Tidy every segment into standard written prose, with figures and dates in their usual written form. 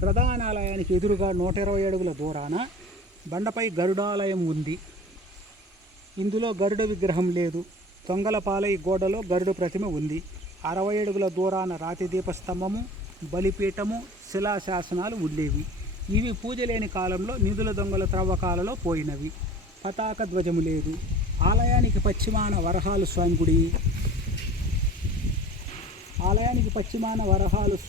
ప్రధాన ఆలయానికి ఎదురుగా 120 అడుగుల దూరాన బండపై గరుడాలయం ఉంది. ఇందులో గరుడ విగ్రహం లేదు. తొంగలపాలై గోడలో గరుడు ప్రతిమ ఉంది. 60 అడుగుల దూరాన రాతి దీపస్తంభము, బలిపీఠము, శిలాశాసనాలు ఉండేవి. ఇవి పూజ లేని కాలంలో నిధుల దొంగల త్రవ్వకాలలో పోయినవి. పతాక ధ్వజము లేదు. ఆలయానికి పశ్చిమాన వరహాలు స్వామి గుడి ఉంది. ఆలయానికి పశ్చిమాన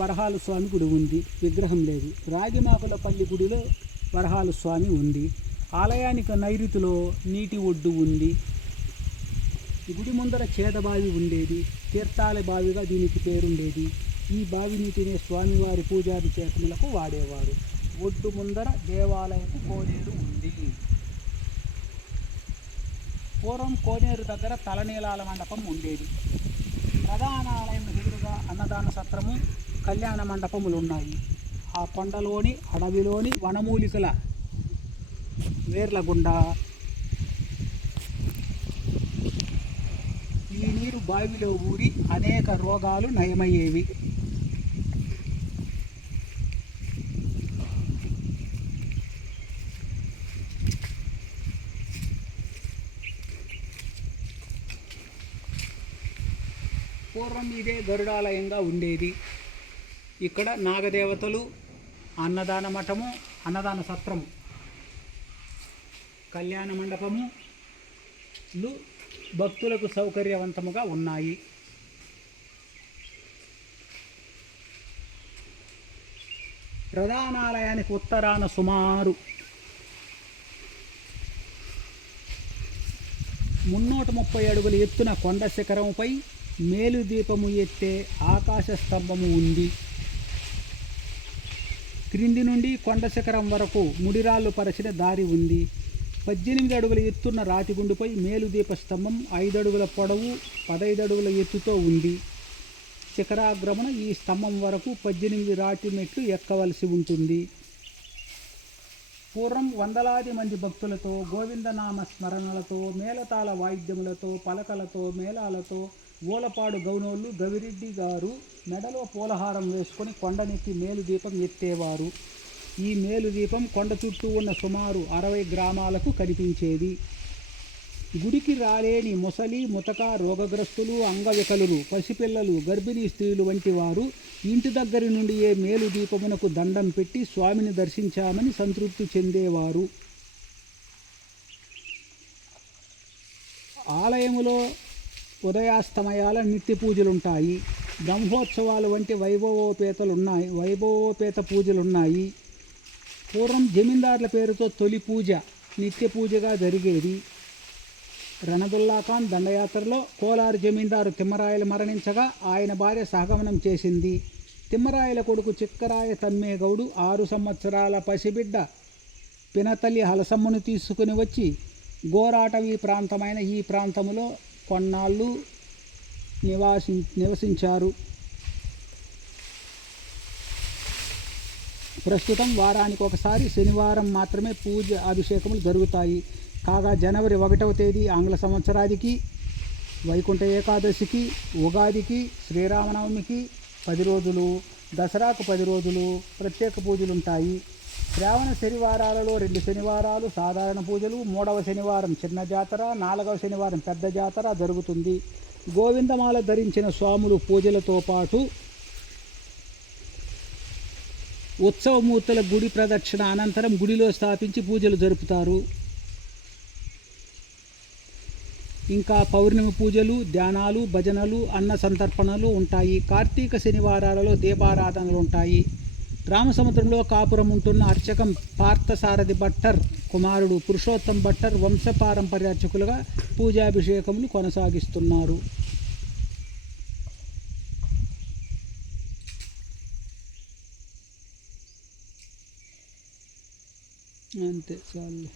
వరహాలు స్వామి గుడి ఉంది. విగ్రహం లేదు. రాగిమాకులపల్లి గుడిలో వరహాలు స్వామి ఉంది. ఆలయానికి నైరుతిలో నీటి ఒడ్డు ఉంది. గుడి ముందర చేదబావి ఉండేది. తీర్థాల బావిగా దీనికి పేరుండేది. ఈ బావి నీటినే స్వామివారి పూజాభిషేకములకు వాడేవారు. ఒడ్డు ముందర దేవాలయపు కోనేరు ఉంది. పూర్వం కోనేరు దగ్గర తలనీలాల మండపం ఉండేది. ప్రధాన ఆలయం ఎదురుగా అన్నదాన సత్రము, కళ్యాణ మండపములు ఉన్నాయి. ఆ కొండలోని అడవిలోని వనమూలికల వేర్ల గుండా ఈ నీరు బావిలో ఊరి అనేక రోగాలు నయమయ్యేవి. పూర్వం ఇదే గరుడాలయంగా ఉండేది. ఇక్కడ నాగదేవతలు, అన్నదాన మఠము, అన్నదాన సత్రము, కళ్యాణ మండపములు భక్తులకు సౌకర్యవంతముగా ఉన్నాయి. ప్రధానాలయానికి ఉత్తరాన సుమారు 330 అడుగుల ఎత్తున కొండ శిఖరంపై మేలుదీపము ఎత్తే ఆకాశ స్తంభము ఉంది. క్రింది నుండి కొండ శిఖరం వరకు ముడిరాళ్ళు పరిచిన దారి ఉంది. 18 అడుగుల ఎత్తున్న రాతిగుండుపై మేలుదీప స్తంభం 5 అడుగుల పొడవు, 15 అడుగుల ఎత్తుతో ఉంది. శిఖరాగ్రమున ఈ స్తంభం వరకు 18 రాతి మెట్లు ఎక్కవలసి ఉంటుంది. పూర్వం వందలాది మంది భక్తులతో, గోవిందనామ స్మరణలతో, మేళతాళ వాయిద్యములతో, పలకలతో, మేళాలతో ఓలపాడు గౌనోళ్ళు గవిరెడ్డి గారు మెడలో పూలహారం వేసుకొని కొండనెక్కి మేలుదీపం ఎత్తేవారు. ఈ మేలుదీపం కొండ చుట్టూ ఉన్న సుమారు 60 గ్రామాలకు కనిపించేది. గుడికి రాలేని ముసలి, ముతక, రోగగ్రస్తులు, అంగవికలురు, పసిపిల్లలు, గర్భిణీ స్త్రీలు వంటి వారు ఇంటి దగ్గరి నుండి ఏ మేలుదీపమునకు దండం పెట్టి స్వామిని దర్శించామని సంతృప్తి చెందేవారు. ఆలయములో ఉదయాస్తమయాల నిత్య పూజలుంటాయి. బ్రహ్మోత్సవాలు వంటి వైభవోపేత పూజలున్నాయి. పూర్వం జమీందారుల పేరుతో తొలి పూజ నిత్య పూజగా జరిగేది. రణదుల్లా ఖాన్ దండయాత్రలో కోలారు జమీందారు తిమ్మరాయలు మరణించగా ఆయన భార్య సహగమనం చేసింది. తిమ్మరాయల కొడుకు చిక్కరాయ తమ్మేగౌడు 6 సంవత్సరాల పసిబిడ్డ పినతల్లి హలసమ్మను తీసుకుని వచ్చి ఘోరాటవీ ప్రాంతమైన ఈ ప్రాంతంలో కొన్నాళ్ళు నివసించారు. ప్రస్తుతం వారానికి ఒకసారి శనివారం మాత్రమే పూజ అభిషేకములు జరుగుతాయి. కాగా జనవరి 1వ తేదీ ఆంగ్ల సంవత్సరాదికి, వైకుంఠ ఏకాదశికి, ఉగాదికి, శ్రీరామనవమికి 10 రోజులు, దసరాకు 10 రోజులు ప్రత్యేక పూజలుంటాయి. శ్రావణ శనివారాలలో 2 శనివారాలు సాధారణ పూజలు, 3వ శనివారం చిన్న జాతర, 4వ శనివారం పెద్ద జాతర జరుగుతుంది. గోవిందమాల ధరించిన స్వాములు పూజలతో పాటు ఉత్సవమూర్తుల గుడి ప్రదక్షిణ అనంతరం గుడిలో స్థాపించి పూజలు జరుపుతారు. ఇంకా పౌర్ణమి పూజలు, ధ్యానాలు, భజనలు, అన్న సంతర్పణలు ఉంటాయి. కార్తీక శనివారాలలో దీపారాధనలు ఉంటాయి. రామసముద్రంలో కాపురం ఉంటున్న అర్చకం పార్థసారథి భట్టర్ కుమారుడు పురుషోత్తం భట్టర్ వంశపారంపర్య అర్చకులుగా పూజాభిషేకములు కొనసాగిస్తున్నారు. అంతే చాలు.